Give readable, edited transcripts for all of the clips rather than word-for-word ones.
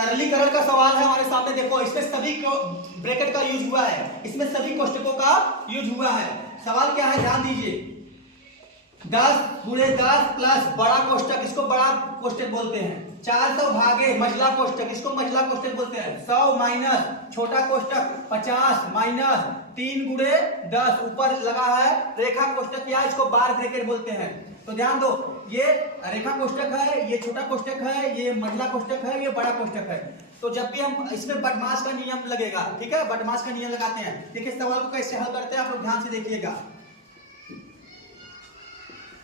सरलीकरण का सवाल है हमारे सामने। देखो इसमें सभी ब्रैकेट का यूज हुआ है, इसमें सभी कोष्टकों का यूज हुआ है। सवाल क्या है ध्यान दीजिए। 10 गुणे 10 प्लस बड़ा कोष्टक, इसको बड़ा कोष्टक बोलते हैं। 400 भागे मझला कोष्टक, इसको मझला कोष्टक बोलते हैं। 100 माइनस छोटा कोष्टक 50 माइनस 3 गुणे 10 ऊपर लगा है रेखा कोष्टक, या इसको बार ब्रैकेट बोलते हैं। तो ध्यान दो, ये रेखा कोष्टक है, ये छोटा कोष्टक है, ये मझला कोष्टक है, ये बड़ा कोष्टक है। तो जब भी हम इसमें बदमाश का नियम लगेगा, ठीक है, बदमाश का नियम लगाते हैं। देखिए सवाल को कैसे हल करते हैं आप लोग ध्यान से देखिएगा।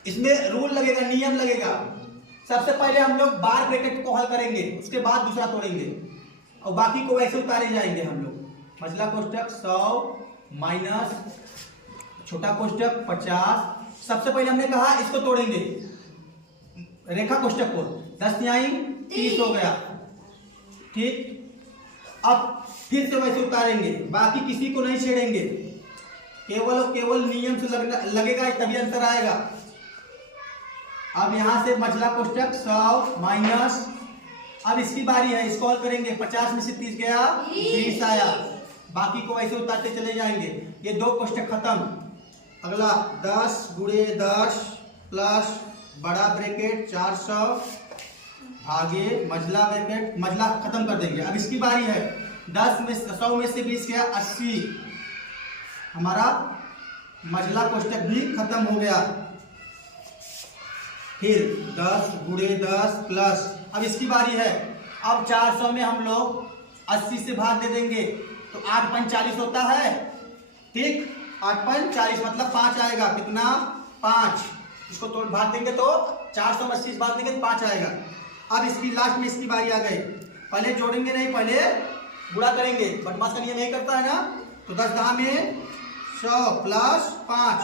इसमें रूल लगेगा, नियम लगेगा। सबसे पहले हम लोग बार ब्रैकेट को हल करेंगे, उसके बाद दूसरा तोड़ेंगे और बाकी को वैसे उतारे जाएंगे हम लोग। मझला कोष्टक 100 माइनस छोटा कोष्टक 50। सबसे पहले हमने कहा इसको तोड़ेंगे, रेखा कोष्टक को। 10 न्याई 30 हो गया, ठीक। अब फिर से वैसे उतारेंगे, बाकी किसी को नहीं छेड़ेंगे, केवल और केवल नियम से लगेगा तभी आंसर आएगा। अब यहां से मझला कोष्टक 100 माइनस, अब इसकी बारी है, इसको हल करेंगे। 50 में से 30 गया 20 आया, बाकी को ऐसे उतारते चले जाएंगे। ये दो कोष्टक खत्म। अगला 10 गुणे 10 प्लस बड़ा ब्रैकेट 400 भागे मझला ब्रैकेट, मझला खत्म कर देंगे। अब इसकी बारी है। 100 में से 20 गया 80, हमारा मझला कोष्टक भी खत्म हो गया। फिर 10 गुणे 10 प्लस, अब इसकी बारी है। अब 400 में हम लोग 80 से भाग दे देंगे तो 8 पंच 40 होता है, ठीक। 8 पंच 40 मतलब 5 आएगा। कितना? 5। इसको तोड़ भाग देंगे तो 400 में 80 से भाग देंगे तो 5 आएगा। अब इसकी लास्ट में इसकी बारी आ गई। पहले जोड़ेंगे नहीं, पहले गुणा करेंगे। बदमाश का नियम नहीं करता है ना। तो 10 दाह में 100 प्लस 5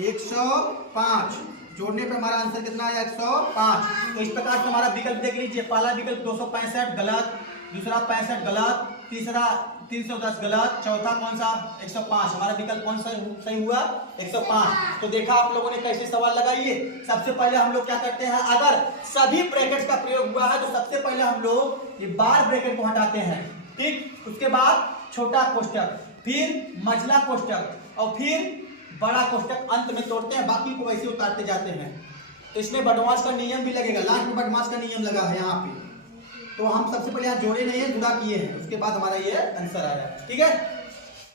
105, जोड़ने पे हमारा आंसर कितना आया? 105। तो इस प्रकार से हमारा विकल्प देख लीजिए। पहला विकल्प 265 गलत, दूसरा 65 गलत, तीसरा 310 गलत, चौथा कौन सा? 105। हमारा विकल्प कौन सा सही हुआ? 105। तो देखा आप लोगों ने कैसे सवाल लगाइए। सबसे पहले हम लोग क्या करते हैं, अगर सभी ब्रैकेट्स का प्रयोग हुआ है तो सबसे पहले हम लोग ये बार ब्रैकेट को हटाते हैं, ठीक। उसके बाद छोटा कोष्टक, फिर मझला कोष्टक और फिर बड़ा कोष्टक अंत में तोड़ते हैं, बाकी को वैसे उतारते जाते हैं। तो इसमें बदमाश का नियम भी लगेगा, लास्ट में बदमाश का नियम लगा है यहाँ पे। तो हम सबसे पहले यहाँ जोड़े नहीं है, गुणा किए हैं, उसके बाद हमारा ये आंसर आया, ठीक है।